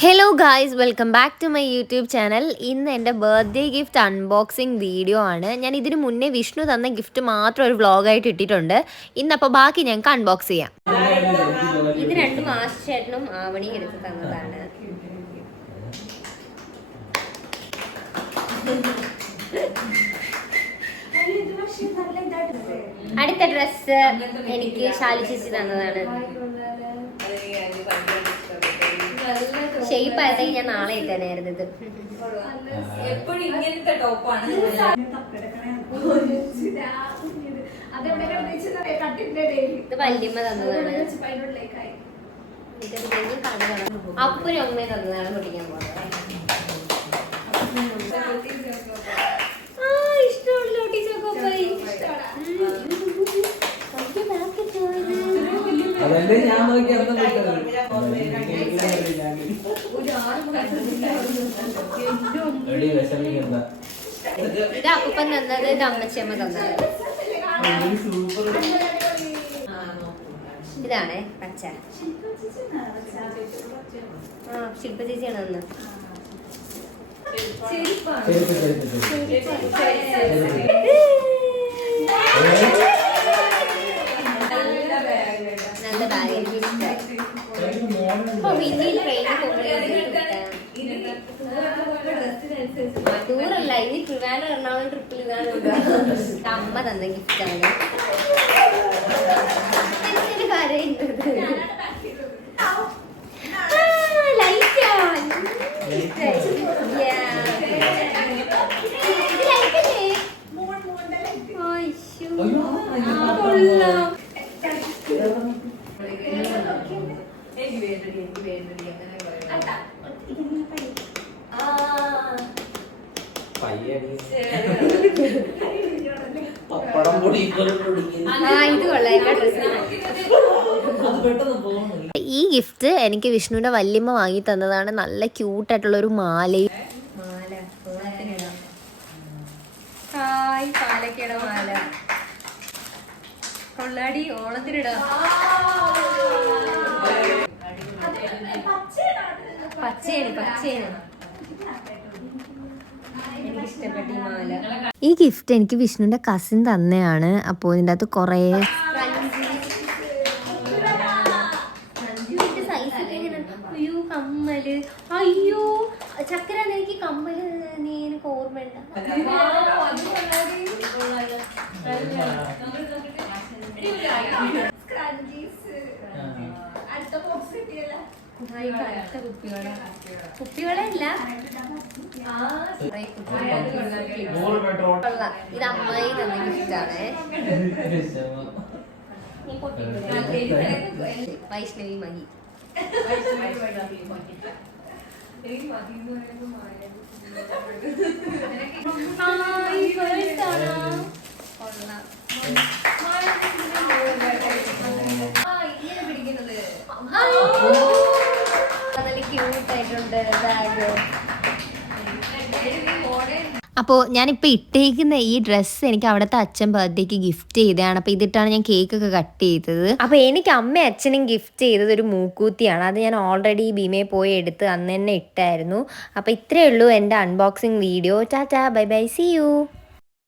Hello guys, welcome back to my YouTube channel. ഇന്ന് എൻ്റെ birthday gift unboxing video ആണ്. ഞാൻ ഇതിന് മുന്നേ വിഷ്ണു തന്ന ഗിഫ്റ്റ് മാത്രം ഒരു വ്ളോഗായിട്ട് ഇട്ടിട്ടുണ്ട്. ഇന്നപ്പോൾ ബാക്കി ഞങ്ങൾക്ക് അൺബോക്സ് ചെയ്യാം. ഇത് രണ്ടും ആശേട്ടനും ആവണി എടുത്ത് തന്നതാണ്. അടുത്ത ഡ്രസ്സ് എനിക്ക് ശാലി ചേച്ചി തന്നതാണ്. ഷേപ്പ് ആയതായി ഞാൻ നാളെ ഇട്ടാനായിരുന്നു. ഇത് വല്യമ്മ തന്നതാണ്. അപ്പനും അമ്മയും തന്നതാണ് പൊട്ടിക്കാൻ പോകുന്നത്. ഇഷ്ടമുള്ള ഇത് അപ്പൻ തന്നത്, ഇത് അമ്മച്ചമ്മ തന്നത്. ഇതാണേ പച്ച. ശില്പ ചേച്ചിയാണ് തന്നത്. നല്ല ബാഗ് എനിക്ക് ഇഷ്ടമായി. ഇന്ത്യയിൽ ട്രെയിനിൽ ദൂരല്ല, ഇനി ട്രിവാൻഡ്രം എറണാകുളം ട്രിപ്പിൽ ഇതാണ്. അമ്മ തന്ന ഗിഫ്റ്റാണ്. കരയുന്നത് ഈ ഗിഫ്റ്റ് എനിക്ക് വിഷ്ണുവിന്റെ വല്യമ്മ വാങ്ങി തന്നതാണ്. നല്ല ക്യൂട്ടായിട്ടുള്ള ഒരു മാലയും. പാലക്കയുടെ മാല കൊള്ളാടി ഓണത്തിനിടാം. പച്ചയാണ്. ഈ ഗിഫ്റ്റ് എനിക്ക് വിഷ്ണുവിന്റെ കസിൻ തന്നെയാണ്. അപ്പോൾ ഇതിൻ്റെ അകത്ത് കുറേ കമ്മല്. അയ്യോ ചക്കര, എനിക്ക് കമ്മല് നീ എനിക്ക് ഓർമ്മയുണ്ട. കുപ്പികളല്ല, ഇത് അമ്മായി തന്ന ഗിഫ്റ്റാണ്. വൈഷ്ണവി മഹി. അപ്പോൾ ഞാനിപ്പോൾ ഇട്ടേക്കുന്ന ഈ ഡ്രസ്സ് എനിക്ക് അവിടുത്തെ അച്ഛൻ ബർത്ത്ഡേക്ക് ഗിഫ്റ്റ് ചെയ്തതാണ്. അപ്പോൾ ഇതിട്ടാണ് ഞാൻ കേക്കൊക്കെ കട്ട് ചെയ്തത്. അപ്പോൾ എനിക്ക് അമ്മയും അച്ഛനും ഗിഫ്റ്റ് ചെയ്തത് ഒരു മൂക്കൂത്തിയാണ്. അത് ഞാൻ ഓൾറെഡി ഭീമയെ പോയി എടുത്ത് അന്ന് തന്നെ ഇട്ടായിരുന്നു. അപ്പോൾ ഇത്രയേ ഉള്ളൂ എൻ്റെ unboxing video. Tata, bye bye, see U.